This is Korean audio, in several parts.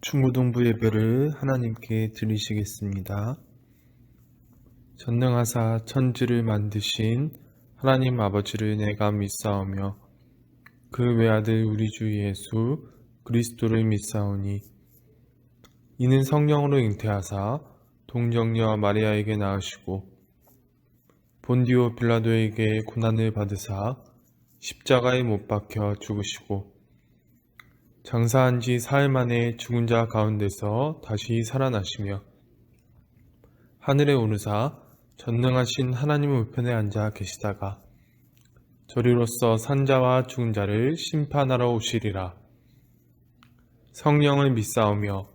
중고등부 예배를 하나님께 드리시겠습니다. 전능하사 천지를 만드신 하나님 아버지를 내가 믿사오며 그 외아들 우리 주 예수 그리스도를 믿사오니 이는 성령으로 잉태하사 동정녀 마리아에게 낳으시고 본디오 빌라도에게 고난을 받으사 십자가에 못 박혀 죽으시고 장사한 지 사흘 만에 죽은 자 가운데서 다시 살아나시며 하늘에 오르사 전능하신 하나님 우편에 앉아 계시다가 저리로서 산자와 죽은 자를 심판하러 오시리라. 성령을 믿사오며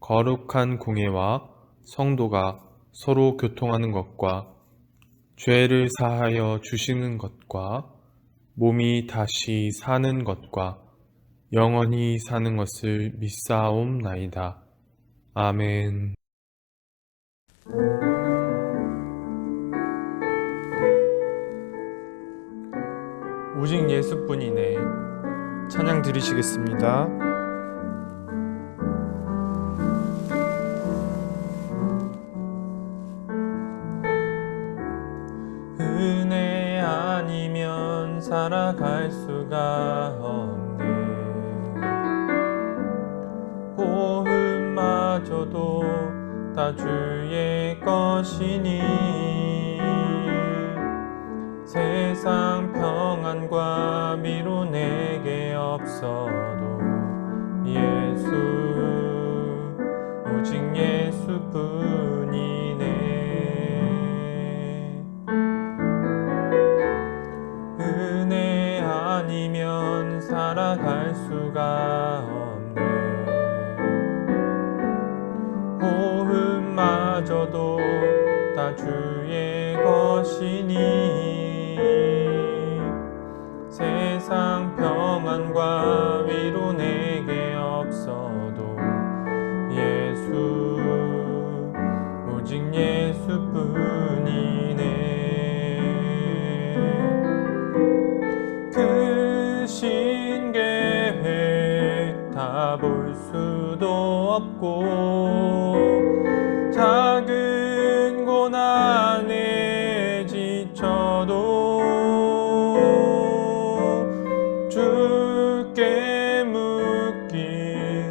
거룩한 공예와 성도가 서로 교통하는 것과 죄를 사하여 주시는 것과 몸이 다시 사는 것과 영원히 사는 것을 믿사옵나이다. 아멘. 오직 예수뿐이네. 찬양 드리시겠습니다. 은혜 아니면 살아갈 수가 없네. 보험마저도 다 주의 것이니 세상 평안과 위로 내게 없어도 예수 오직 예수뿐이네. 은혜 아니면 살아갈 수가 없네. 보험마저도 다 주의 것이니 세상 평안과 위로 내게 없어도 예수 오직 예수뿐이네. 크신 계획 다 볼 수도 없고 작은 고난에 지쳐도 주께 묶인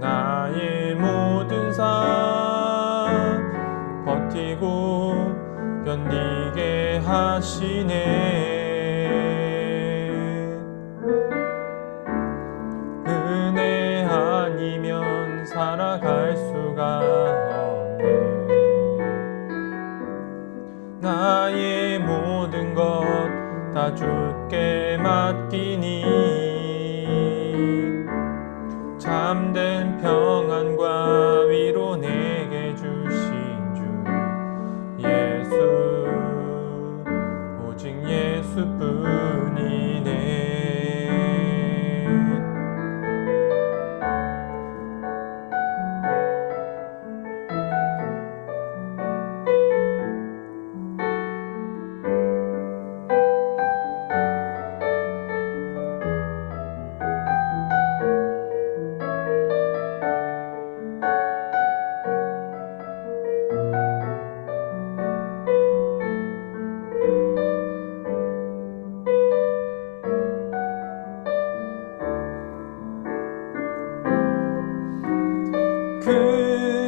나의 모든 삶 버티고 견디게 하시네. 은혜 아니면 살아갈 수가 없네. 나의 모든 것 다 주께 맡기니 참된 평안과 위로 내게 주신 주 예수 오직 예수뿐이네.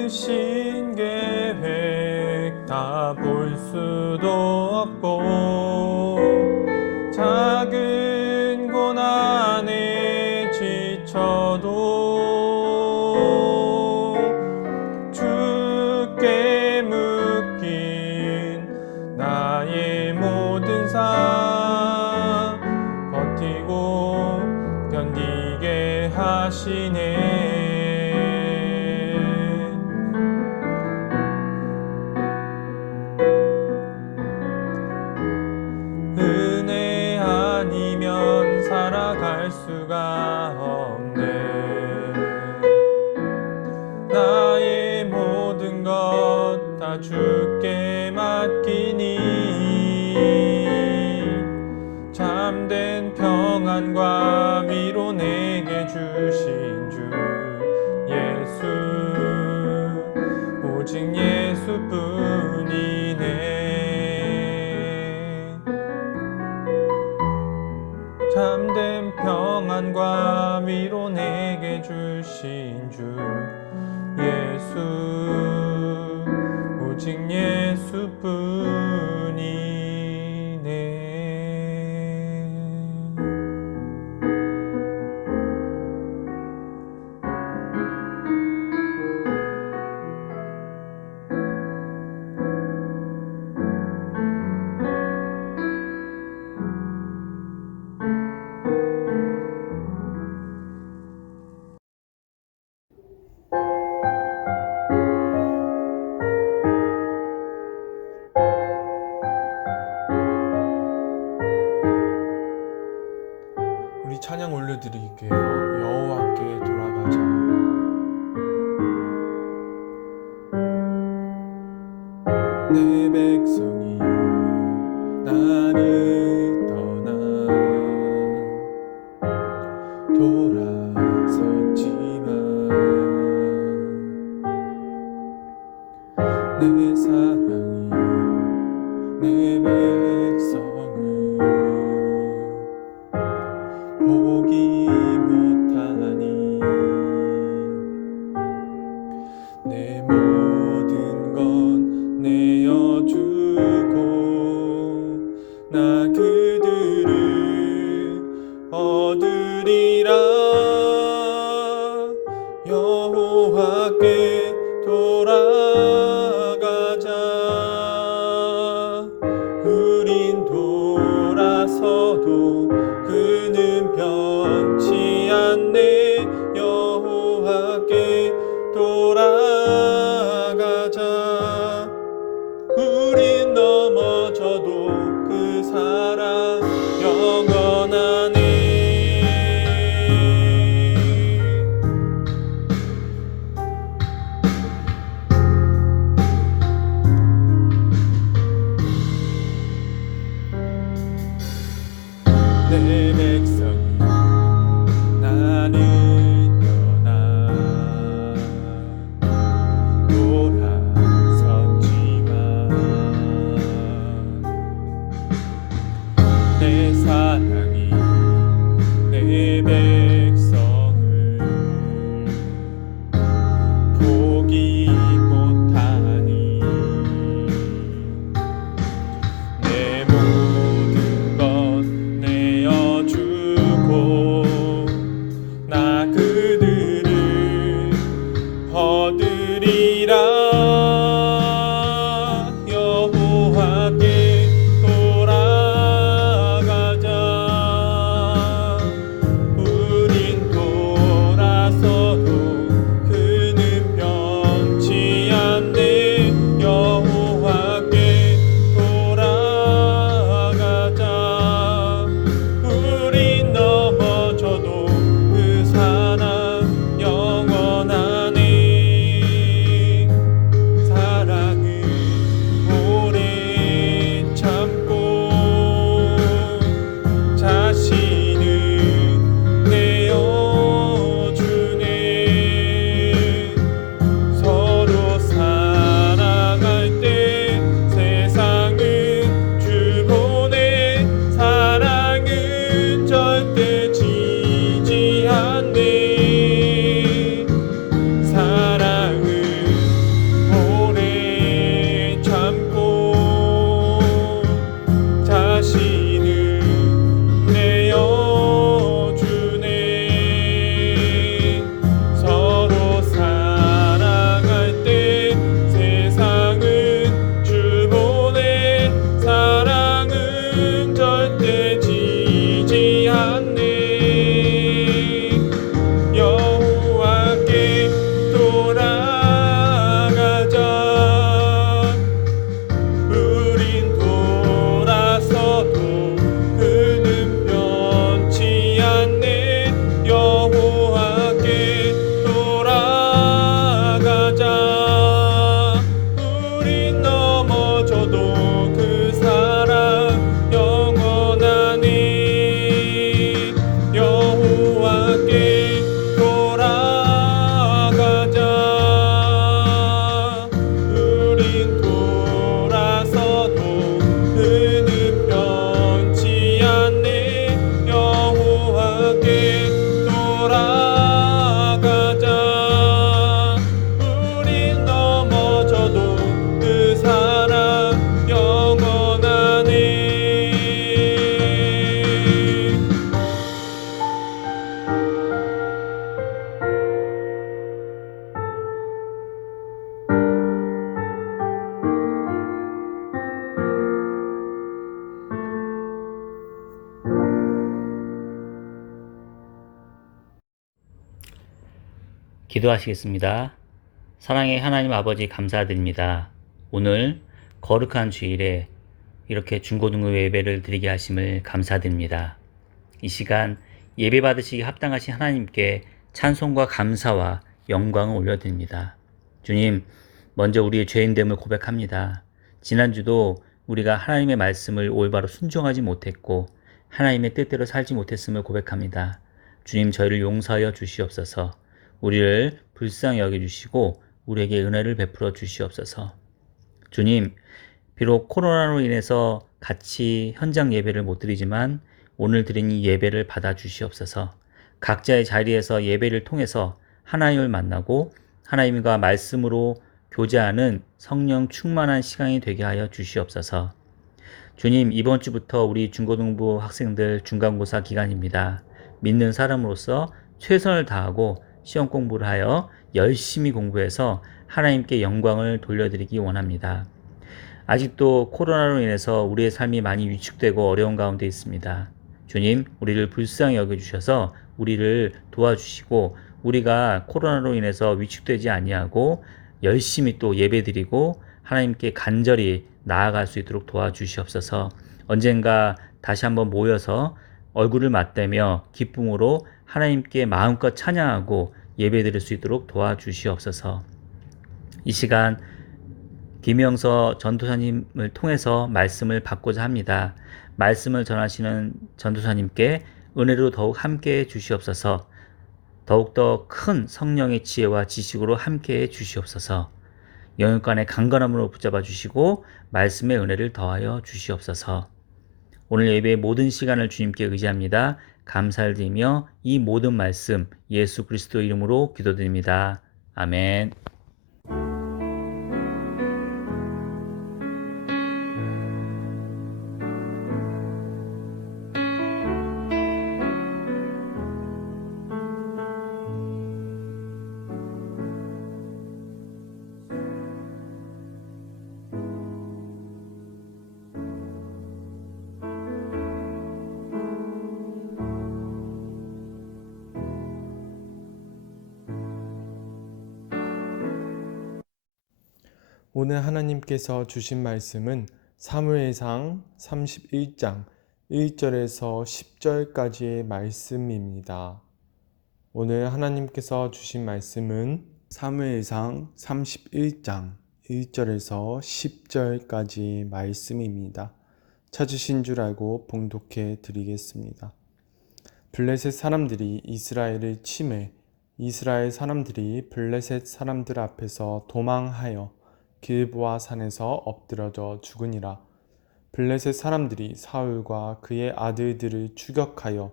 크신 계획 다 볼 수도 없고 작은 고난에 지쳐도 주께 묶인 나의 모든 삶 버티고 견디게 하시네. 되신 주 예수, 오직 예수뿐이네. 우리 찬양 올려드릴게요. 여호와께 돌아가자. 내 백성이 나를 떠나 돌아섰지만 내 사랑이 내 백성을 보기 못하니 내 모든 것 내어주고 나 그들을 얻으리라. 여호와께 돌아가자. 우린 돌아서도 그는 변치 않네. 여호와께 돌아가자. 우린 넘어져도 그 사랑 영원하네. 기도하시겠습니다. 사랑의 하나님 아버지 감사드립니다. 오늘 거룩한 주일에 이렇게 중고등부 예배를 드리게 하심을 감사드립니다. 이 시간 예배 받으시기 합당하신 하나님께 찬송과 감사와 영광을 올려드립니다. 주님, 먼저 우리의 죄인됨을 고백합니다. 지난주도 우리가 하나님의 말씀을 올바로 순종하지 못했고 하나님의 뜻대로 살지 못했음을 고백합니다. 주님, 저희를 용서하여 주시옵소서. 우리를 불쌍히 여겨주시고 우리에게 은혜를 베풀어 주시옵소서. 주님, 비록 코로나로 인해서 같이 현장 예배를 못 드리지만 오늘 드린 이 예배를 받아 주시옵소서. 각자의 자리에서 예배를 통해서 하나님을 만나고 하나님과 말씀으로 교제하는 성령 충만한 시간이 되게 하여 주시옵소서. 주님, 이번 주부터 우리 중고등부 학생들 중간고사 기간입니다. 믿는 사람으로서 최선을 다하고 시험 공부를 하여 열심히 공부해서 하나님께 영광을 돌려드리기 원합니다. 아직도 코로나로 인해서 우리의 삶이 많이 위축되고 어려운 가운데 있습니다. 주님, 우리를 불쌍히 여겨주셔서 우리를 도와주시고 우리가 코로나로 인해서 위축되지 아니하고 열심히 또 예배드리고 하나님께 간절히 나아갈 수 있도록 도와주시옵소서. 언젠가 다시 한번 모여서 얼굴을 맞대며 기쁨으로 하나님께 마음껏 찬양하고 예배드릴 수 있도록 도와주시옵소서. 이 시간 김영서 전도사님을 통해서 말씀을 받고자 합니다. 말씀을 전하시는 전도사님께 은혜로 더욱 함께해 주시옵소서. 더욱더 큰 성령의 지혜와 지식으로 함께해 주시옵소서. 영육간의 강건함으로 붙잡아 주시고 말씀의 은혜를 더하여 주시옵소서. 오늘 예배의 모든 시간을 주님께 의지합니다. 감사를 드리며 이 모든 말씀 예수 그리스도 이름으로 기도드립니다. 아멘. 오늘 하나님께서 주신 말씀은 사무엘상 31장 1절에서 10절까지의 말씀입니다. 오늘 하나님께서 주신 말씀은 사무엘상 31장 1절에서 10절까지 말씀입니다. 찾으신 줄 알고 봉독해 드리겠습니다. 블레셋 사람들이 이스라엘을 침해 이스라엘 사람들이 블레셋 사람들 앞에서 도망하여 길보아 산에서 엎드러져 죽으니라. 블레셋 사람들이 사울과 그의 아들들을 추격하여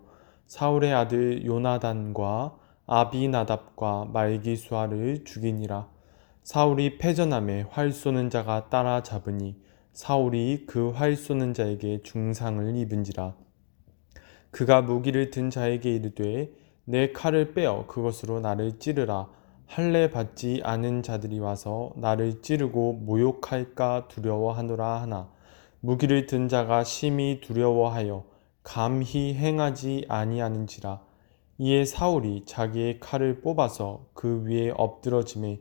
사울의 아들 요나단과 아비나답과 말기수아를 죽이니라. 사울이 패전함에 활 쏘는 자가 따라잡으니 사울이 그 활 쏘는 자에게 중상을 입은지라. 그가 무기를 든 자에게 이르되 내 칼을 빼어 그것으로 나를 찌르라. 할례 받지 않은 자들이 와서 나를 찌르고 모욕할까 두려워하노라 하나 무기를 든 자가 심히 두려워하여 감히 행하지 아니하는지라. 이에 사울이 자기의 칼을 뽑아서 그 위에 엎드러짐에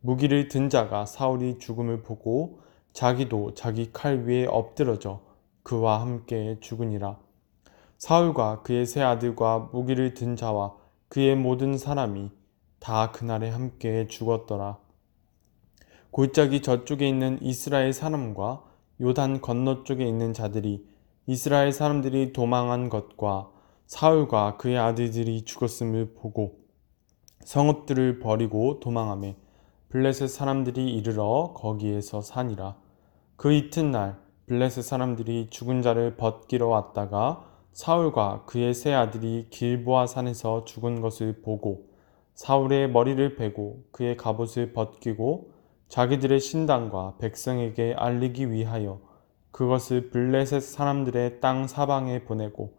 무기를 든 자가 사울이 죽음을 보고 자기도 자기 칼 위에 엎드러져 그와 함께 죽으니라. 사울과 그의 세 아들과 무기를 든 자와 그의 모든 사람이 다 그날에 함께 죽었더라. 골짜기 저쪽에 있는 이스라엘 사람과 요단 건너쪽에 있는 자들이 이스라엘 사람들이 도망한 것과 사울과 그의 아들들이 죽었음을 보고 성읍들을 버리고 도망하며 블레셋 사람들이 이르러 거기에서 사니라. 그 이튿날 블레셋 사람들이 죽은 자를 벗기러 왔다가 사울과 그의 세 아들이 길보아 산에서 죽은 것을 보고 사울의 머리를 베고 그의 갑옷을 벗기고 자기들의 신당과 백성에게 알리기 위하여 그것을 블레셋 사람들의 땅 사방에 보내고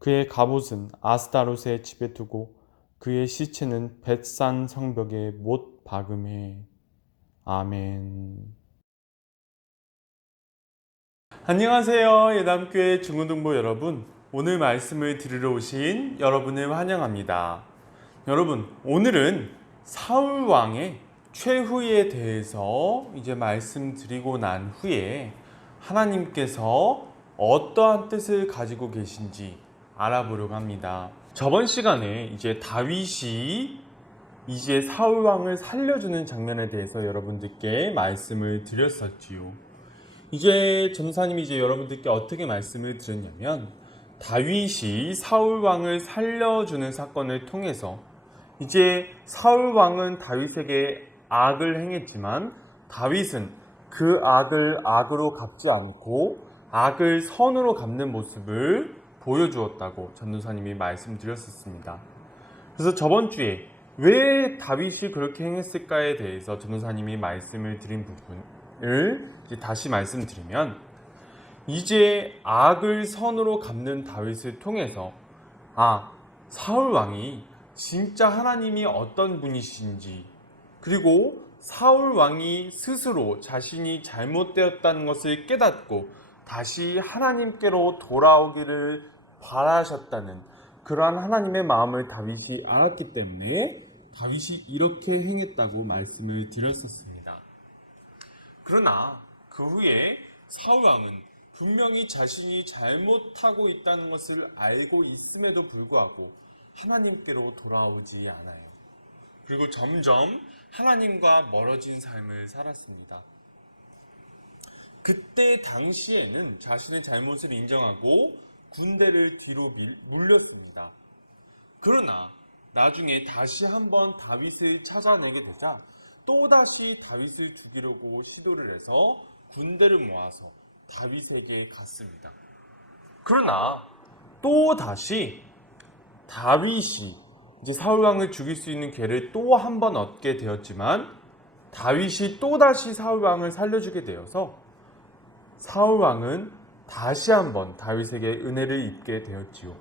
그의 갑옷은 아스다롯의 집에 두고 그의 시체는 벳산 성벽에 못 박음해. 아멘. 안녕하세요. 예담교회 중고등부 여러분. 오늘 말씀을 들으러 오신 여러분을 환영합니다. 여러분, 오늘은 사울 왕의 최후에 대해서 이제 말씀드리고 난 후에 하나님께서 어떠한 뜻을 가지고 계신지 알아보려고 합니다. 저번 시간에 이제 다윗이 이제 사울 왕을 살려주는 장면에 대해서 여러분들께 말씀을 드렸었지요. 이제 전도사님이 이제 여러분들께 어떻게 말씀을 드렸냐면, 다윗이 사울 왕을 살려주는 사건을 통해서 이제 사울 왕은 다윗에게 악을 행했지만 다윗은 그 악을 악으로 갚지 않고 악을 선으로 갚는 모습을 보여주었다고 전도사님이 말씀드렸었습니다. 그래서 저번 주에 왜 다윗이 그렇게 행했을까에 대해서 전도사님이 말씀을 드린 부분을 이제 다시 말씀드리면, 이제 악을 선으로 갚는 다윗을 통해서 사울 왕이 진짜 하나님이 어떤 분이신지, 그리고 사울 왕이 스스로 자신이 잘못되었다는 것을 깨닫고 다시 하나님께로 돌아오기를 바라셨다는 그러한 하나님의 마음을 다윗이 알았기 때문에 다윗이 이렇게 행했다고 말씀을 드렸었습니다. 그러나 그 후에 사울 왕은 분명히 자신이 잘못하고 있다는 것을 알고 있음에도 불구하고 하나님께로 돌아오지 않아요. 그리고 점점 하나님과 멀어진 삶을 살았습니다. 그때 당시에는 자신의 잘못을 인정하고 군대를 뒤로 물렸습니다. 그러나 나중에 다시 한번 다윗을 찾아내게 되자 또다시 다윗을 죽이려고 시도를 해서 군대를 모아서 다윗에게 갔습니다. 그러나 또다시 다윗이 이제 사울 왕을 죽일 수 있는 기회를 또 한 번 얻게 되었지만, 다윗이 또다시 사울 왕을 살려주게 되어서 사울 왕은 다시 한번 다윗에게 은혜를 입게 되었지요.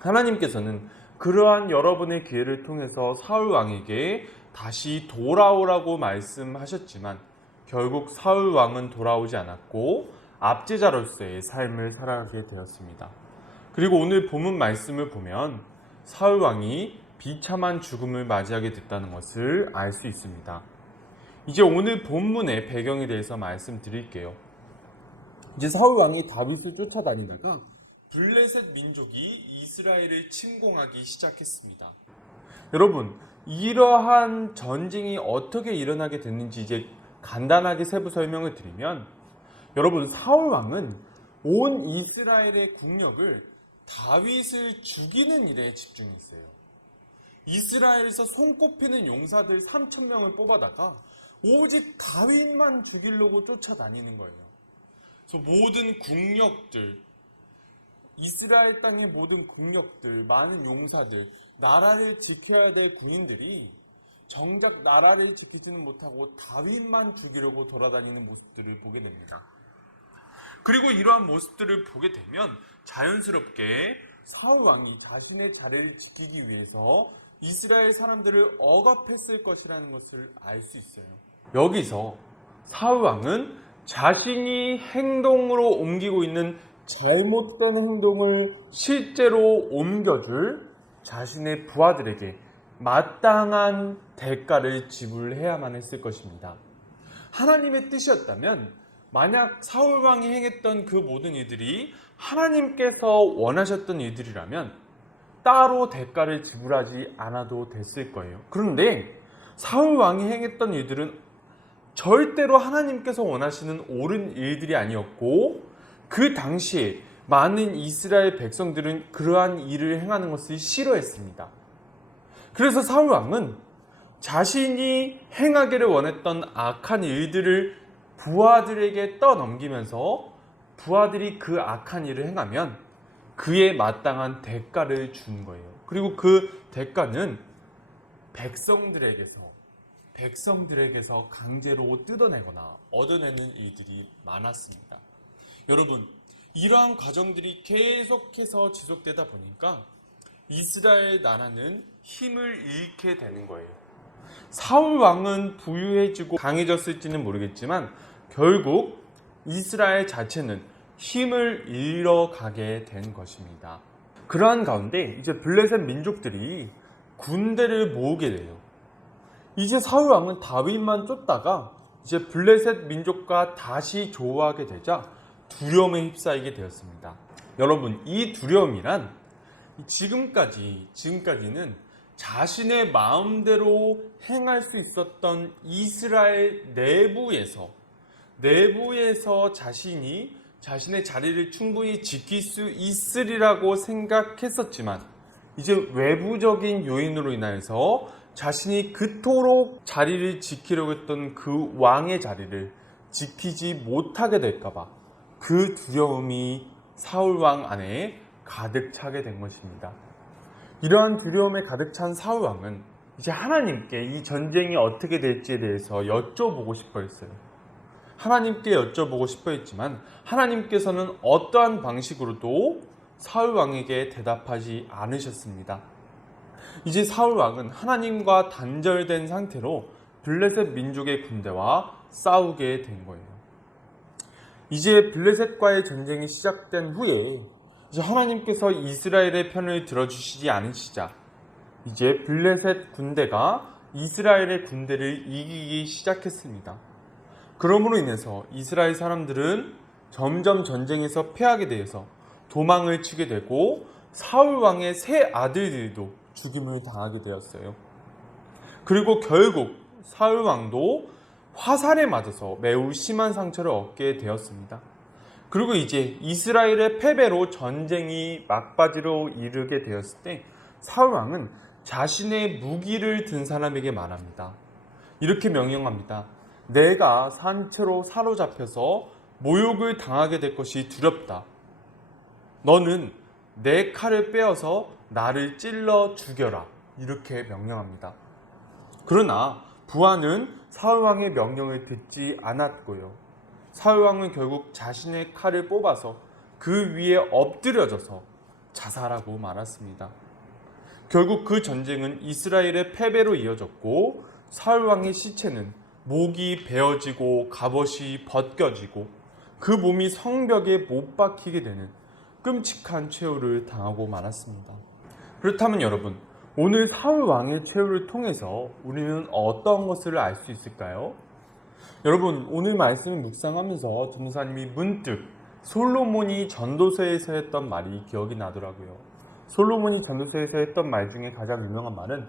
하나님께서는 그러한 여러분의 기회를 통해서 사울 왕에게 다시 돌아오라고 말씀하셨지만 결국 사울 왕은 돌아오지 않았고 압제자로서의 삶을 살아가게 되었습니다. 그리고 오늘 본문 말씀을 보면 사울 왕이 비참한 죽음을 맞이하게 됐다는 것을 알 수 있습니다. 이제 오늘 본문의 배경에 대해서 말씀드릴게요. 이제 사울 왕이 다윗을 쫓아다니다가 블레셋 민족이 이스라엘을 침공하기 시작했습니다. 여러분, 이러한 전쟁이 어떻게 일어나게 됐는지 이제 간단하게 세부 설명을 드리면, 여러분, 사울 왕은 온 이스라엘의 국력을 다윗을 죽이는 일에 집중했어요. 이스라엘에서 손꼽히는 용사들 3,000명을 뽑아다가 오직 다윗만 죽이려고 쫓아다니는 거예요. 그래서 모든 국력들, 이스라엘 땅의 모든 국력들, 많은 용사들, 나라를 지켜야 될 군인들이 정작 나라를 지키지는 못하고 다윗만 죽이려고 돌아다니는 모습들을 보게 됩니다. 그리고 이러한 모습들을 보게 되면 자연스럽게 사울 왕이 자신의 자리를 지키기 위해서 이스라엘 사람들을 억압했을 것이라는 것을 알 수 있어요. 여기서 사울 왕은 자신이 행동으로 옮기고 있는 잘못된 행동을 실제로 옮겨줄 자신의 부하들에게 마땅한 대가를 지불해야만 했을 것입니다. 하나님의 뜻이었다면 만약 사울 왕이 행했던 그 모든 일들이 하나님께서 원하셨던 일들이라면 따로 대가를 지불하지 않아도 됐을 거예요. 그런데 사울 왕이 행했던 일들은 절대로 하나님께서 원하시는 옳은 일들이 아니었고, 그 당시에 많은 이스라엘 백성들은 그러한 일을 행하는 것을 싫어했습니다. 그래서 사울 왕은 자신이 행하기를 원했던 악한 일들을 부하들에게 떠넘기면서 부하들이 그 악한 일을 행하면 그에 마땅한 대가를 주는 거예요. 그리고 그 대가는 백성들에게서 강제로 뜯어내거나 얻어내는 일들이 많았습니다. 여러분, 이러한 과정들이 계속해서 지속되다 보니까 이스라엘 나라는 힘을 잃게 되는 거예요. 사울 왕은 부유해지고 강해졌을지는 모르겠지만 결국 이스라엘 자체는 힘을 잃어가게 된 것입니다. 그러한 가운데 이제 블레셋 민족들이 군대를 모으게 돼요. 이제 사울 왕은 다윗만 쫓다가 이제 블레셋 민족과 다시 조우하게 되자 두려움에 휩싸이게 되었습니다. 여러분, 이 두려움이란 지금까지는 자신의 마음대로 행할 수 있었던 이스라엘 내부에서 자신의 자리를 충분히 지킬 수 있으리라고 생각했었지만, 이제 외부적인 요인으로 인하여서 자신이 그토록 자리를 지키려고 했던 그 왕의 자리를 지키지 못하게 될까봐 그 두려움이 사울 왕 안에 가득 차게 된 것입니다. 이러한 두려움에 가득 찬 사울 왕은 이제 하나님께 이 전쟁이 어떻게 될지에 대해서 여쭤보고 싶어 했어요. 하나님께 여쭤보고 싶어 했지만 하나님께서는 어떠한 방식으로도 사울 왕에게 대답하지 않으셨습니다. 이제 사울 왕은 하나님과 단절된 상태로 블레셋 민족의 군대와 싸우게 된 거예요. 이제 블레셋과의 전쟁이 시작된 후에 이제 하나님께서 이스라엘의 편을 들어주시지 않으시자 이제 블레셋 군대가 이스라엘의 군대를 이기기 시작했습니다. 그러므로 인해서 이스라엘 사람들은 점점 전쟁에서 패하게 되어서 도망을 치게 되고 사울 왕의 세 아들들도 죽임을 당하게 되었어요. 그리고 결국 사울 왕도 화살에 맞아서 매우 심한 상처를 얻게 되었습니다. 그리고 이제 이스라엘의 패배로 전쟁이 막바지로 이르게 되었을 때 사울 왕은 자신의 무기를 든 사람에게 말합니다. 이렇게 명령합니다. 내가 산채로 사로잡혀서 모욕을 당하게 될 것이 두렵다. 너는 내 칼을 빼어서 나를 찔러 죽여라. 이렇게 명령합니다. 그러나 부하는 사울왕의 명령을 듣지 않았고요. 사울왕은 결국 자신의 칼을 뽑아서 그 위에 엎드려져서 자살하고 말았습니다. 결국 그 전쟁은 이스라엘의 패배로 이어졌고 사울왕의 시체는 목이 베어지고 갑옷이 벗겨지고 그 몸이 성벽에 못 박히게 되는 끔찍한 최후를 당하고 말았습니다. 그렇다면 여러분, 오늘 사울 왕의 최후를 통해서 우리는 어떤 것을 알 수 있을까요? 여러분, 오늘 말씀을 묵상하면서 전도사님이 문득 솔로몬이 전도서에서 했던 말이 기억이 나더라고요. 솔로몬이 전도서에서 했던 말 중에 가장 유명한 말은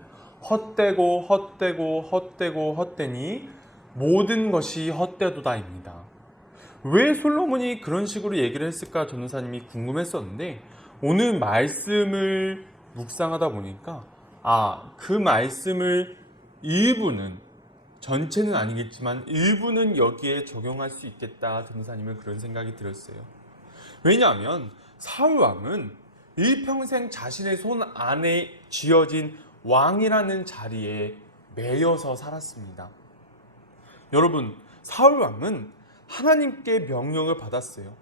헛되고 헛되고 헛되고 헛되니 모든 것이 헛되도다입니다. 왜 솔로몬이 그런 식으로 얘기를 했을까 전도사님이 궁금했었는데, 오늘 말씀을 묵상하다 보니까 그 말씀을 일부는, 전체는 아니겠지만 일부는 여기에 적용할 수 있겠다, 전도사님은 그런 생각이 들었어요. 왜냐하면 사울 왕은 일평생 자신의 손 안에 쥐어진 왕이라는 자리에 매여서 살았습니다. 여러분, 사울 왕은 하나님께 명령을 받았어요.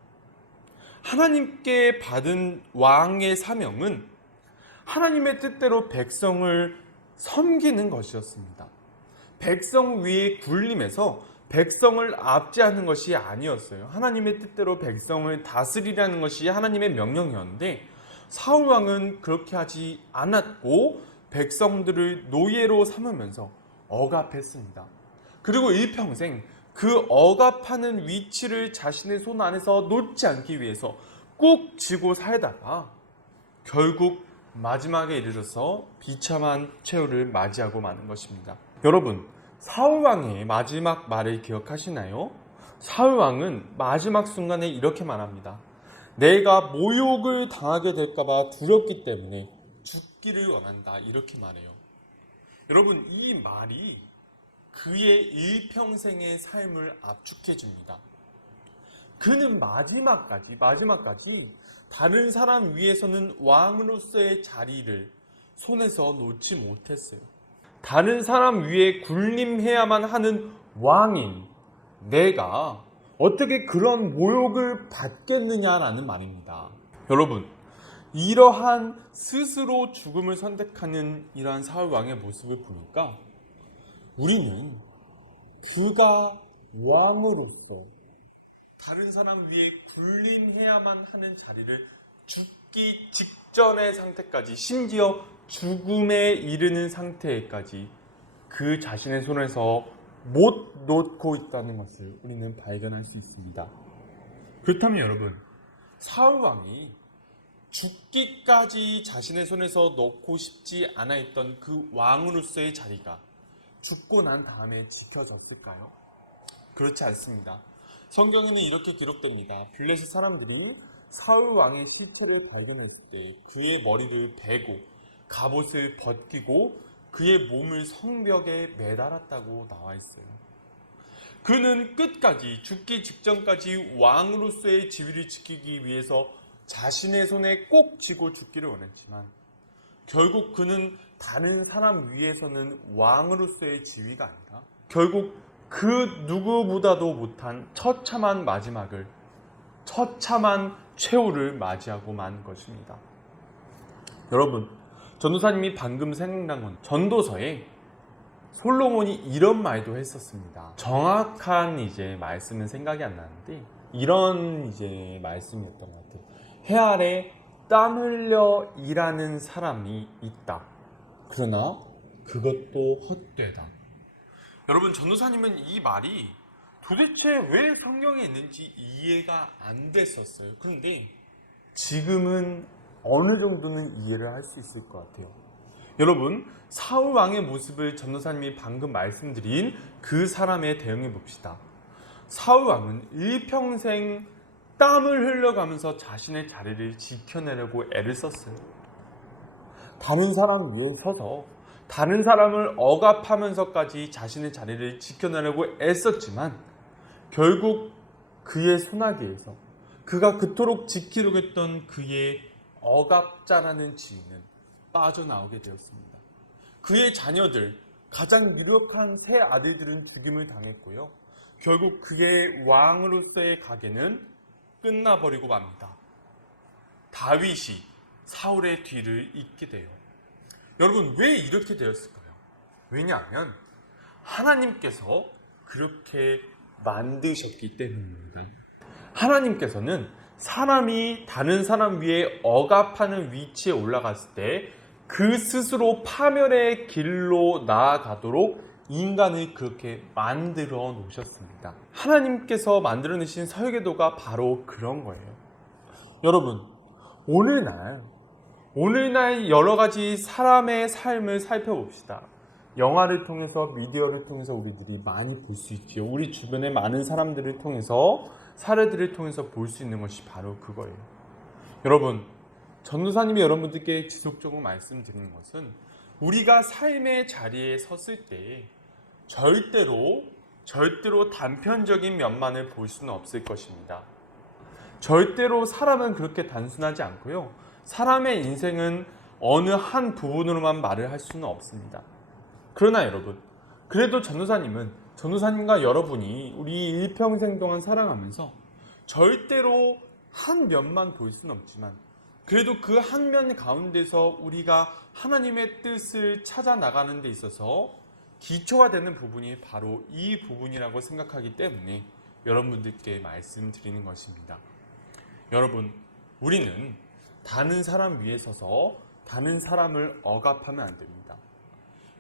하나님께 받은 왕의 사명은 하나님의 뜻대로 백성을 섬기는 것이었습니다. 백성 위에 군림해서 백성을 압제하는 것이 아니었어요. 하나님의 뜻대로 백성을 다스리라는 것이 하나님의 명령이었는데 사울 왕은 그렇게 하지 않았고 백성들을 노예로 삼으면서 억압했습니다. 그리고 일평생 그 억압하는 위치를 자신의 손 안에서 놓지 않기 위해서 꾹 쥐고 살다가 결국 마지막에 이르러서 비참한 최후를 맞이하고 마는 것입니다. 여러분, 사울왕의 마지막 말을 기억하시나요? 사울왕은 마지막 순간에 이렇게 말합니다. 내가 모욕을 당하게 될까봐 두렵기 때문에 죽기를 원한다. 이렇게 말해요. 여러분, 이 말이 그의 일평생의 삶을 압축해 줍니다. 그는 마지막까지 다른 사람 위에서는 왕으로서의 자리를 손에서 놓지 못했어요. 다른 사람 위에 군림해야만 하는 왕인 내가 어떻게 그런 모욕을 받겠느냐라는 말입니다. 여러분, 이러한 스스로 죽음을 선택하는 이러한 사울 왕의 모습을 보니까 우리는 그가 왕으로서 다른 사람 위에 군림해야만 하는 자리를 죽기 직전의 상태까지, 심지어 죽음에 이르는 상태까지 그 자신의 손에서 못 놓고 있다는 것을 우리는 발견할 수 있습니다. 그렇다면 여러분, 사울 왕이 죽기까지 자신의 손에서 놓고 싶지 않아 했던 그 왕으로서의 자리가 죽고 난 다음에 지켜졌을까요? 그렇지 않습니다. 성경에는 이렇게 기록됩니다. 블레셋 사람들이 사울 왕의 시체를 발견했을 때 그의 머리를 베고 갑옷을 벗기고 그의 몸을 성벽에 매달았다고 나와 있어요. 그는 끝까지 죽기 직전까지 왕으로서의 지위를 지키기 위해서 자신의 손에 꼭 쥐고 죽기를 원했지만 결국 그는 다른 사람 위에서는 왕으로서의 지위가 아니라 결국 그 누구보다도 못한 처참한 마지막을, 처참한 최후를 맞이하고 만 것입니다. 여러분, 전도사님이 방금 생각난 건 전도서에 솔로몬이 이런 말도 했었습니다. 정확한 말씀은 생각이 안 나는데 이런 말씀이었던 것 같아요. 해 아래 땀 흘려 일하는 사람이 있다. 그러나 그것도 헛되다. 여러분, 전도사님은 이 말이 도대체 왜 성경에 있는지 이해가 안 됐었어요. 그런데 지금은 어느 정도는 이해를 할 수 있을 것 같아요. 여러분, 사울 왕의 모습을 전도사님이 방금 말씀드린 그 사람에 대응해 봅시다. 사울 왕은 일평생 땀을 흘려가면서 자신의 자리를 지켜내려고 애를 썼어요. 다른 사람 위에 서서 다른 사람을 억압하면서까지 자신의 자리를 지켜내려고 애썼지만 결국 그의 소나기에서 그가 그토록 지키려고 했던 그의 억압자라는 지위는 빠져나오게 되었습니다. 그의 자녀들, 가장 유력한 세 아들들은 죽임을 당했고요. 결국 그의 왕으로서의 가계는 끝나버리고 맙니다. 다윗이 사울의 뒤를 잇게 돼요. 여러분, 왜 이렇게 되었을까요? 왜냐하면 하나님께서 그렇게 만드셨기 때문입니다. 하나님께서는 사람이 다른 사람 위에 억압하는 위치에 올라갔을 때 그 스스로 파멸의 길로 나아가도록 인간을 그렇게 만들어 놓으셨습니다. 하나님께서 만들어내신 설계도가 바로 그런 거예요. 여러분, 오늘날 여러 가지 사람의 삶을 살펴봅시다. 영화를 통해서, 미디어를 통해서 우리들이 많이 볼 수 있지요. 우리 주변의 많은 사람들을 통해서, 사례들을 통해서 볼 수 있는 것이 바로 그거예요. 여러분, 전도사님이 여러분들께 지속적으로 말씀드리는 것은 우리가 삶의 자리에 섰을 때 절대로 단편적인 면만을 볼 수는 없을 것입니다. 절대로 사람은 그렇게 단순하지 않고요. 사람의 인생은 어느 한 부분으로만 말을 할 수는 없습니다. 그러나 여러분, 그래도 전도사님과 여러분이 우리 일평생 동안 살아가면서 절대로 한 면만 볼 수는 없지만 그래도 그 한 면 가운데서 우리가 하나님의 뜻을 찾아 나가는 데 있어서 기초가 되는 부분이 바로 이 부분이라고 생각하기 때문에 여러분들께 말씀드리는 것입니다. 여러분, 우리는 다른 사람 위에 서서 다른 사람을 억압하면 안 됩니다.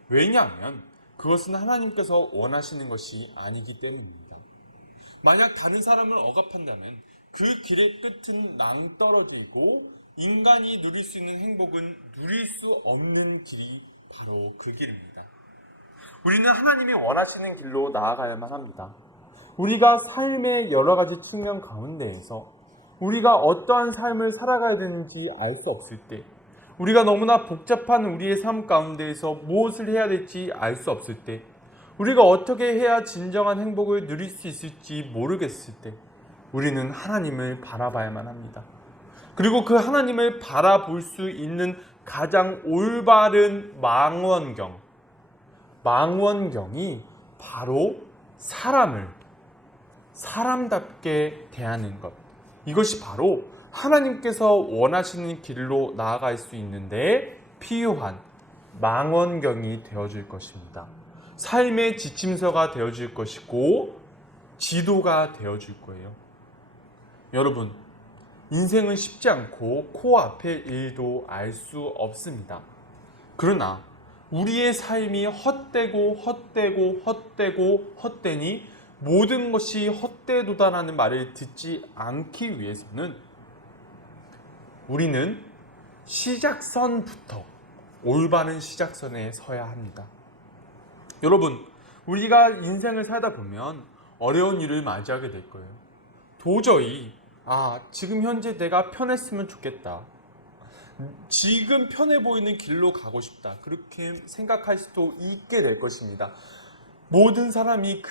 왜냐하면 그것은 하나님께서 원하시는 것이 아니기 때문입니다. 만약 다른 사람을 억압한다면 그 길의 끝은 낭떠러지고 인간이 누릴 수 있는 행복은 누릴 수 없는 길이 바로 그 길입니다. 우리는 하나님이 원하시는 길로 나아가야만 합니다. 우리가 삶의 여러 가지 측면 가운데에서 우리가 어떠한 삶을 살아가야 되는지 알 수 없을 때, 우리가 너무나 복잡한 우리의 삶 가운데에서 무엇을 해야 될지 알 수 없을 때, 우리가 어떻게 해야 진정한 행복을 누릴 수 있을지 모르겠을 때 우리는 하나님을 바라봐야만 합니다. 그리고 그 하나님을 바라볼 수 있는 가장 올바른 망원경이 바로 사람답게 대하는 것. 이것이 바로 하나님께서 원하시는 길로 나아갈 수 있는데 필요한 망원경이 되어줄 것입니다. 삶의 지침서가 되어줄 것이고 지도가 되어줄 거예요. 여러분, 인생은 쉽지 않고 코앞의 일도 알 수 없습니다. 그러나 우리의 삶이 헛되니 모든 것이 헛되도다라는 말을 듣지 않기 위해서는 우리는 시작선부터 올바른 시작선에 서야 합니다. 여러분, 우리가 인생을 살다 보면 어려운 일을 맞이하게 될 거예요. 도저히 지금 현재 내가 편했으면 좋겠다. 지금 편해 보이는 길로 가고 싶다. 그렇게 생각할 수도 있게 될 것입니다. 모든 사람이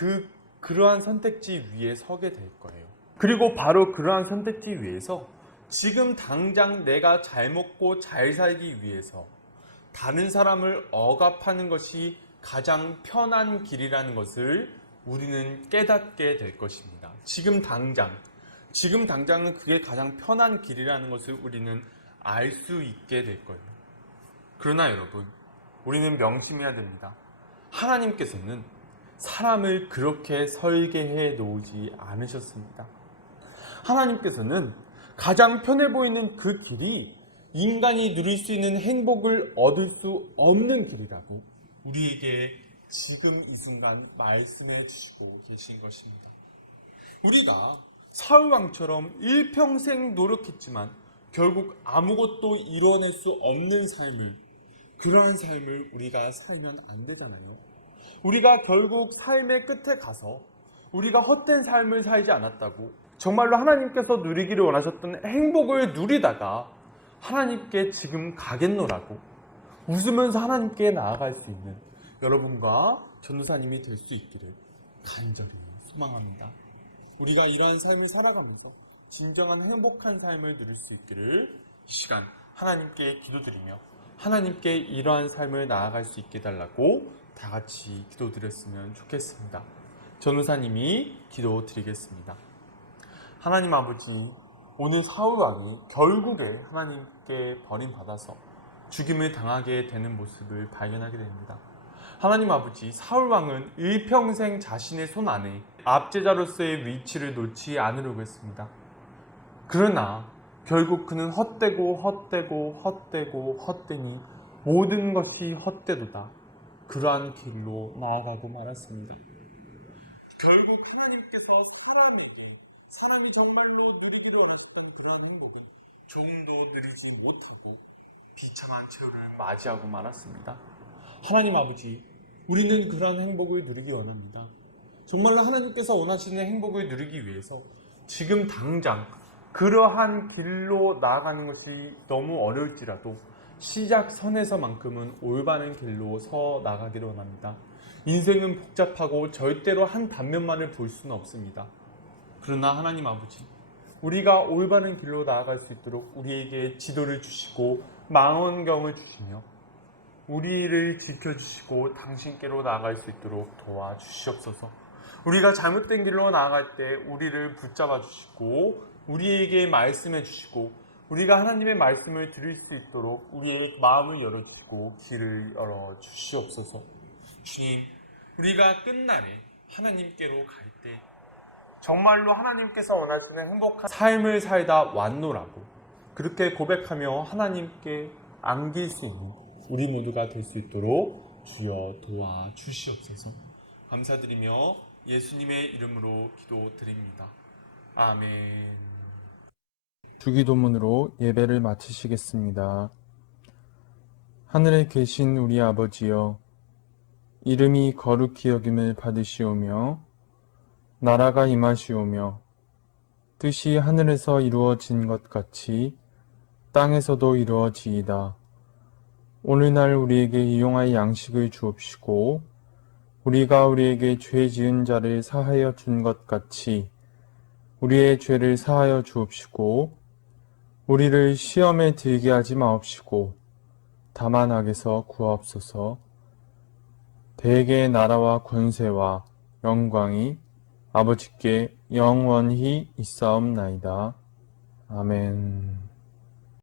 그러한 선택지 위에 서게 될 거예요. 그리고 바로 그러한 선택지 위에서 지금 당장 내가 잘 먹고 잘 살기 위해서 다른 사람을 억압하는 것이 가장 편한 길이라는 것을 우리는 깨닫게 될 것입니다. 지금 당장은 그게 가장 편한 길이라는 것을 우리는 알 수 있게 될 거예요. 그러나 여러분, 우리는 명심해야 됩니다. 하나님께서는 사람을 그렇게 설계해 놓지 않으셨습니다. 하나님께서는 가장 편해 보이는 그 길이 인간이 누릴 수 있는 행복을 얻을 수 없는 길이라고 우리에게 지금 이 순간 말씀해 주시고 계신 것입니다. 우리가 사울왕처럼 일평생 노력했지만 결국 아무것도 이뤄낼 수 없는 그러한 삶을 우리가 살면 안 되잖아요. 우리가 결국 삶의 끝에 가서 우리가 헛된 삶을 살지 않았다고, 정말로 하나님께서 누리기를 원하셨던 행복을 누리다가 하나님께 지금 가겠노라고 웃으면서 하나님께 나아갈 수 있는 여러분과 전도사님이 될 수 있기를 간절히 소망합니다. 우리가 이러한 삶을 살아가면서 진정한 행복한 삶을 누릴 수 있기를 이 시간 하나님께 기도드리며 하나님께 이러한 삶을 나아갈 수 있게 달라고 다 같이 기도드렸으면 좋겠습니다. 전도사님이 기도드리겠습니다. 하나님 아버지, 오늘 사울왕이 결국에 하나님께 버림받아서 죽임을 당하게 되는 모습을 발견하게 됩니다. 하나님 아버지, 사울왕은 일평생 자신의 손 안에 압제자로서의 위치를 놓지 않으려고 했습니다. 그러나 결국 그는 헛되니 모든 것이 헛되도다. 그러한 길로 나아가고 말았습니다. 결국 하나님께서 사람이 정말로 누리기를 원하셨던 그러한 행복은 조금도 누리지 못하고 비참한 최후를 맞이하고 말았습니다. 하나님 아버지, 우리는 그러한 행복을 누리기 원합니다. 정말로 하나님께서 원하시는 행복을 누리기 위해서 지금 당장 그러한 길로 나아가는 것이 너무 어려울지라도 시작선에서만큼은 올바른 길로 서 나가기를 원합니다. 인생은 복잡하고 절대로 한 단면만을 볼 수는 없습니다. 그러나 하나님 아버지, 우리가 올바른 길로 나아갈 수 있도록 우리에게 지도를 주시고 망원경을 주시며 우리를 지켜주시고 당신께로 나아갈 수 있도록 도와주시옵소서. 우리가 잘못된 길로 나아갈 때 우리를 붙잡아 주시고 우리에게 말씀해 주시고 우리가 하나님의 말씀을 들을 수 있도록 우리의 마음을 열어주시고 길을 열어주시옵소서. 주님, 우리가 끝날에 하나님께로 갈 때 정말로 하나님께서 원하시는 행복한 삶을 살다 왔노라고 그렇게 고백하며 하나님께 안길 수 있는 우리 모두가 될 수 있도록 주여 도와주시옵소서. 감사드리며 예수님의 이름으로 기도드립니다. 아멘. 주기도문으로 예배를 마치시겠습니다. 하늘에 계신 우리 아버지여, 이름이 거룩히 여김을 받으시오며 나라가 임하시오며 뜻이 하늘에서 이루어진 것 같이 땅에서도 이루어지이다. 오늘날 우리에게 일용할 양식을 주옵시고 우리가 우리에게 죄 지은 자를 사하여 준 것 같이 우리의 죄를 사하여 주옵시고 우리를 시험에 들게 하지 마옵시고 다만 악에서 구하옵소서. 대개의 나라와 권세와 영광이 아버지께 영원히 있사옵나이다. 아멘.